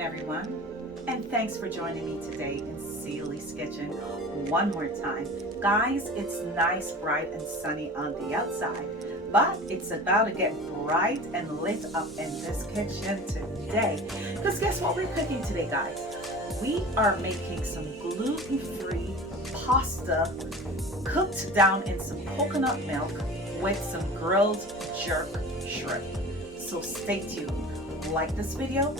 morning, everyone, and thanks for joining me today in Celie's Kitchen one more time. Guys, it's nice, bright, and sunny on the outside, but it's about to get bright and lit up in this kitchen today. Because guess what we're cooking today, guys? We are making some gluten-free pasta cooked down in some coconut milk with some grilled jerk shrimp. So stay tuned. Like this video,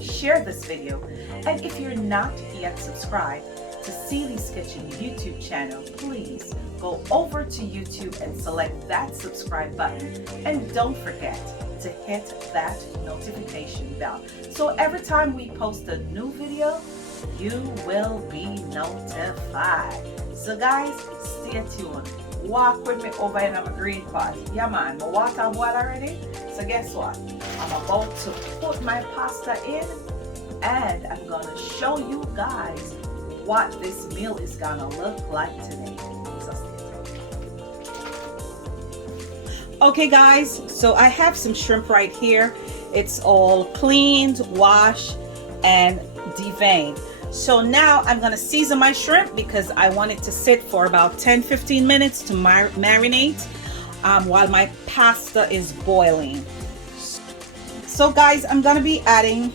share this video, and if you're not yet subscribed to Celie's Kitchen YouTube channel, please go over to YouTube and select that subscribe button, and don't forget to hit that notification bell so every time we post a new video you will be notified. So guys, stay tuned. Walk with me over in my green pot. Yeah man, my water boiled already. So guess what? I'm about to put my pasta in and I'm gonna show you guys what this meal is gonna look like today. So stay tuned. Okay guys, so I have some shrimp right here. It's all cleaned, washed, and deveined. So now I'm gonna season my shrimp because I want it to sit for about 10-15 minutes to marinate while my pasta is boiling. So guys, I'm gonna be adding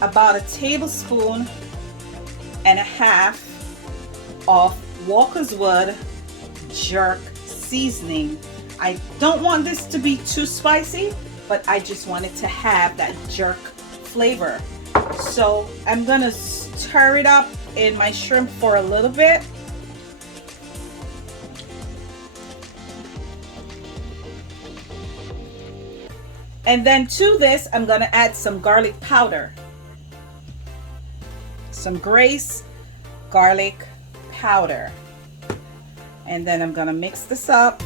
about 1.5 tablespoons of Walker's Wood jerk seasoning. I don't want this to be too spicy, but I just want it to have that jerk flavor. So I'm gonna stir it up in my shrimp for a little bit. And then to this, I'm gonna add some garlic powder. Some Grace garlic powder. And then I'm gonna mix this up.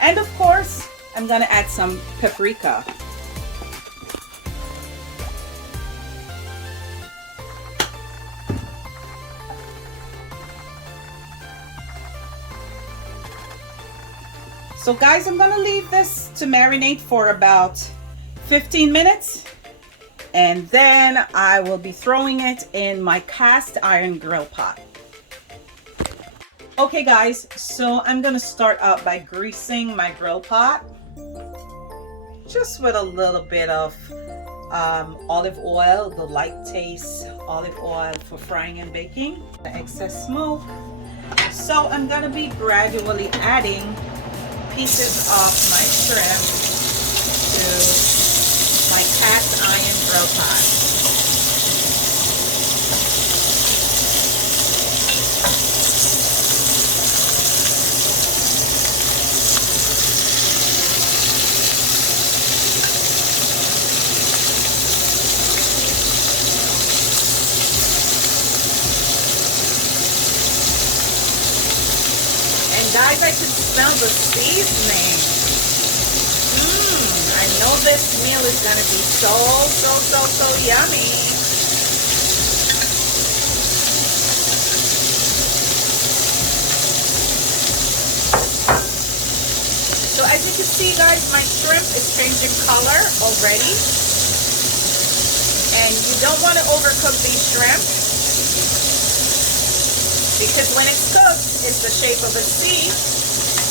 And of course, I'm gonna add some paprika. So guys, I'm gonna leave this to marinate for about 15 minutes. And then I will be throwing it in my cast iron grill pot. Okay guys, so I'm gonna start out by greasing my grill pot. Just with a little bit of olive oil, the light taste olive oil for frying and baking. The excess smoke. So I'm gonna be gradually adding pieces of my shrimp to my cast iron grill pot. Guys, I can smell the seasoning. I know this meal is gonna be so yummy. So as you can see guys, my shrimp is changing color already. And you don't want to overcook these shrimp, because when it's cooked, it's the shape of a C,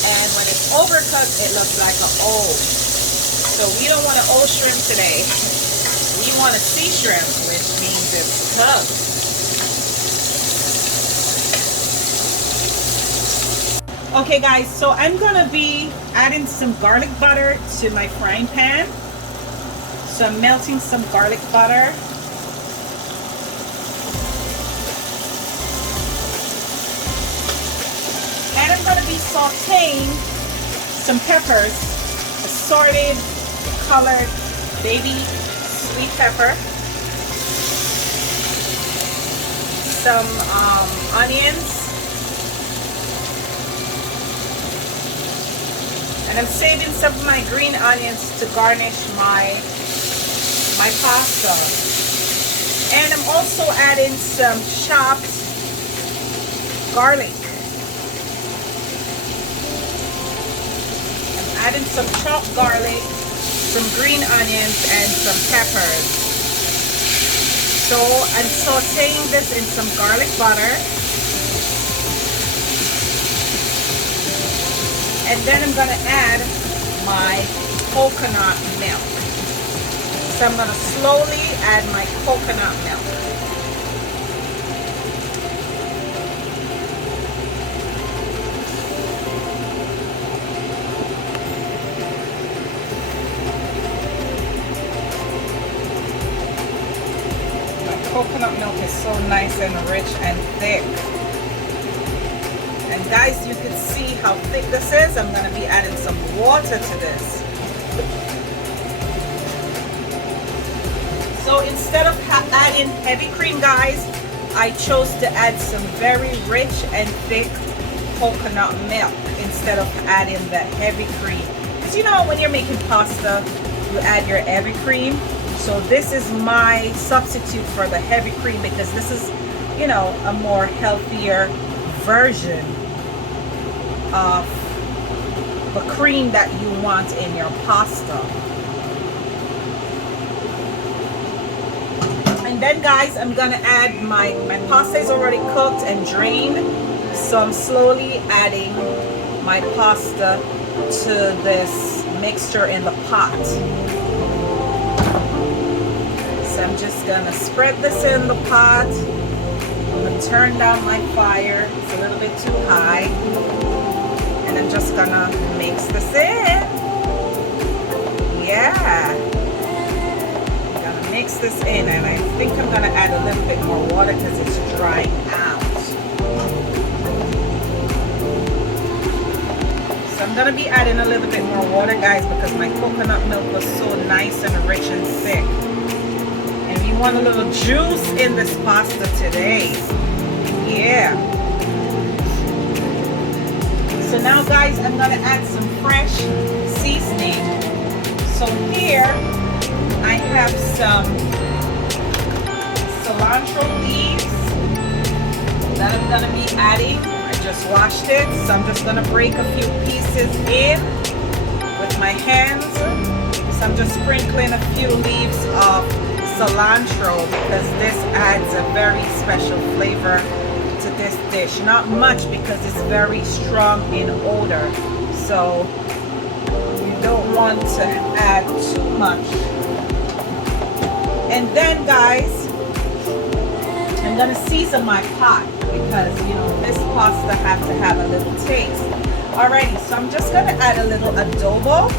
and when it's overcooked, it looks like an O. So we don't want an O shrimp today. We want a C shrimp, which means it's cooked. Okay guys, so I'm gonna be adding some garlic butter to my frying pan. So I'm melting some garlic butter. And I'm going to be sauteing some peppers, assorted, colored baby sweet pepper, some onions, and I'm saving some of my green onions to garnish my pasta. And I'm also adding some chopped garlic. Adding some chopped garlic some green onions and some peppers. So I'm sauteing this in some garlic butter. And then I'm gonna add my coconut milk. So I'm gonna slowly add my coconut milk. Coconut milk is so nice and rich and thick. And guys, you can see how thick this is. I'm going to be adding some water to this. So instead of adding heavy cream, guys, I chose to add some very rich and thick coconut milk instead of adding the heavy cream. Because you know, when you're making pasta, you add your heavy cream. So this is my substitute for the heavy cream, because this is, you know, a more healthier version of the cream that you want in your pasta. And then guys, I'm gonna add my pasta is already cooked and drained. So I'm slowly adding my pasta to this mixture in the pot. So I'm just gonna spread this in the pot. I'm gonna turn down my fire. It's a little bit too high. And I'm just gonna mix this in. Yeah. I'm gonna mix this in, and I think I'm gonna add a little bit more water because it's drying out. So I'm gonna be adding a little bit more water, guys, because my coconut milk was so nice and rich and thick. You want a little juice in this pasta today. Yeah. So now guys, I'm gonna add some fresh seasoning. So here I have some cilantro leaves that I'm gonna be adding. I just washed it, so I'm just gonna break a few pieces in with my hands. So I'm just sprinkling a few leaves of cilantro because this adds a very special flavor to this dish. Not much, because it's very strong in odor, so you don't want to add too much. And then guys, I'm gonna season my pot because, you know, this pasta has to have a little taste. Alrighty, so I'm just gonna add a little adobo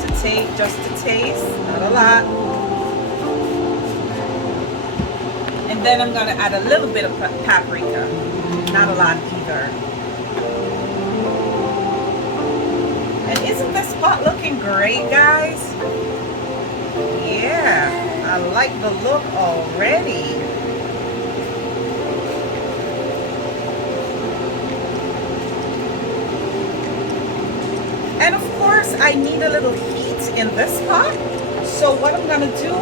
to taste, just to taste, not a lot. And then I'm gonna add a little bit of paprika, not a lot either. And isn't this pot looking great, guys? Yeah, I like the look already. And of course, I need a little heat in this pot. So what I'm gonna do,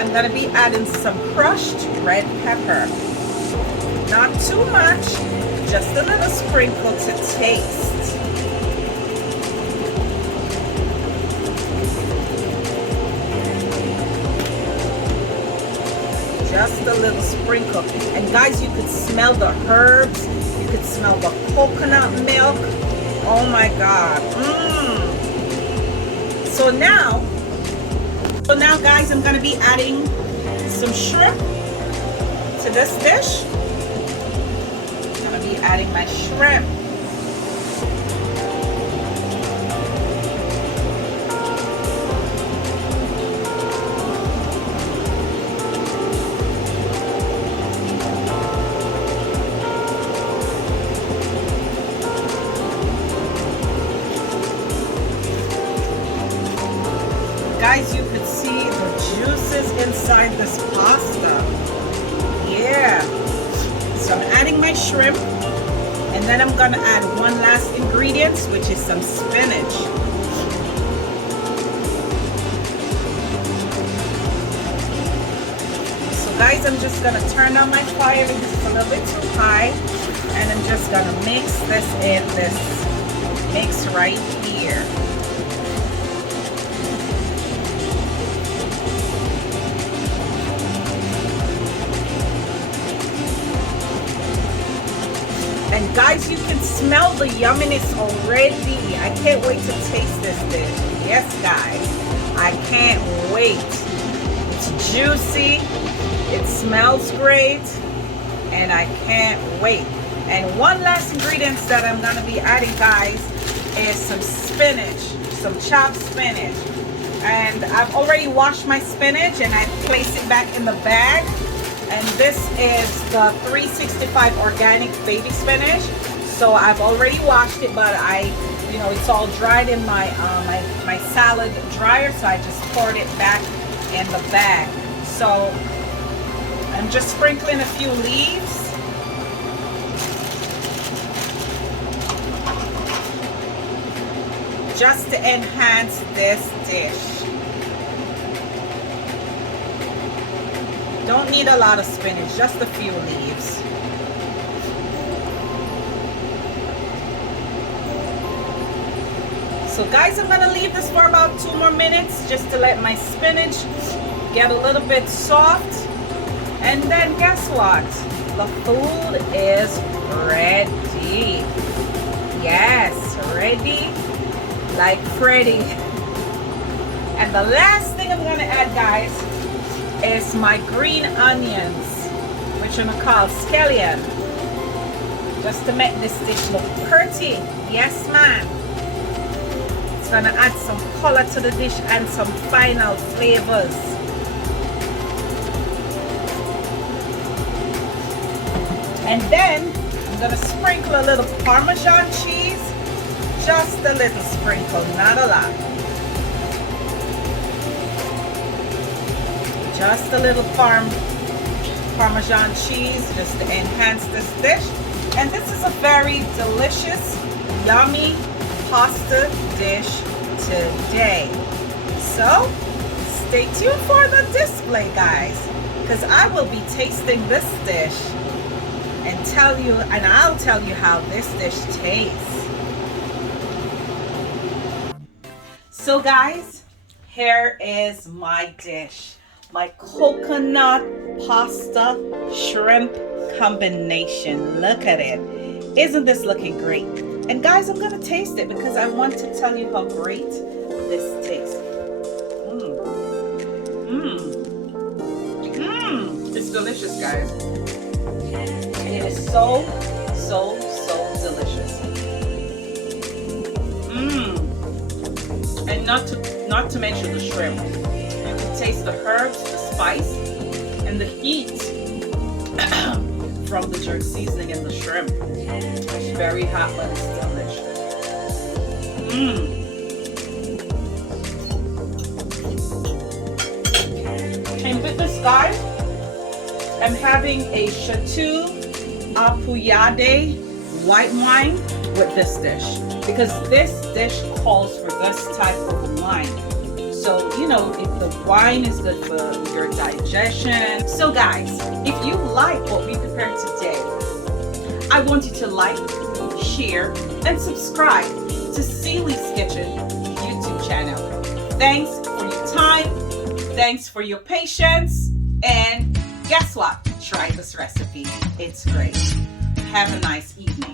I'm gonna be adding some crushed red pepper. Not too much, just a little sprinkle to taste. Just a little sprinkle. And guys, you could smell the herbs, you could smell the coconut milk. Oh my God. So now guys, I'm gonna be adding some shrimp to this dish. I'm gonna be adding my shrimp. Guys, you could see the juices inside this pasta. Yeah. So I'm adding my shrimp, and then I'm gonna add one last ingredient, which is some spinach. So guys, I'm just gonna turn on my fire because it's a little bit too high, and I'm just gonna mix this in this mix right here. Guys, you can smell the yumminess already. I can't wait to taste this dish. Yes, guys, I can't wait. It's juicy, it smells great, and I can't wait. And one last ingredient that I'm gonna be adding, guys, is some spinach, some chopped spinach. And I've already washed my spinach and I placed it back in the bag. And this is the 365 organic baby spinach. So I've already washed it, but it's all dried in my my salad dryer, so I just poured it back in the bag. So I'm just sprinkling a few leaves. Just to enhance this dish. Don't need a lot of spinach, just a few leaves. So guys, I'm gonna leave this for about 2 more minutes just to let my spinach get a little bit soft. And then guess what? The food is ready. Yes, ready like Freddy. And the last thing I'm gonna add, guys, is my green onions, which I'm gonna call scallion, just to make this dish look pretty. Yes, man. It's gonna add some color to the dish and some final flavors. And then I'm gonna sprinkle a little Parmesan cheese, just a little sprinkle, not a lot. Just a little Parmesan cheese just to enhance this dish. And this is a very delicious, yummy pasta dish today. So stay tuned for the display, guys, because I will be tasting this dish and I'll tell you how this dish tastes. So guys, here is my dish. My coconut pasta shrimp combination. Look at it. Isn't this looking great? And guys, I'm gonna taste it because I want to tell you how great this tastes. It's delicious, guys. It is so delicious. And not to mention the shrimp. You can taste the herbs, the spice, and the heat from the jerk seasoning and the shrimp. It's very hot, but it's delicious. And with this, guys, I'm having a Chateau white wine with this dish, because this dish calls for this type of wine. So, if the wine is good for your digestion. So guys, if you like what we prepared today, I want you to like, share, and subscribe to Seely's Kitchen YouTube channel. Thanks for your time. Thanks for your patience. And guess what? Try this recipe. It's great. Have a nice evening.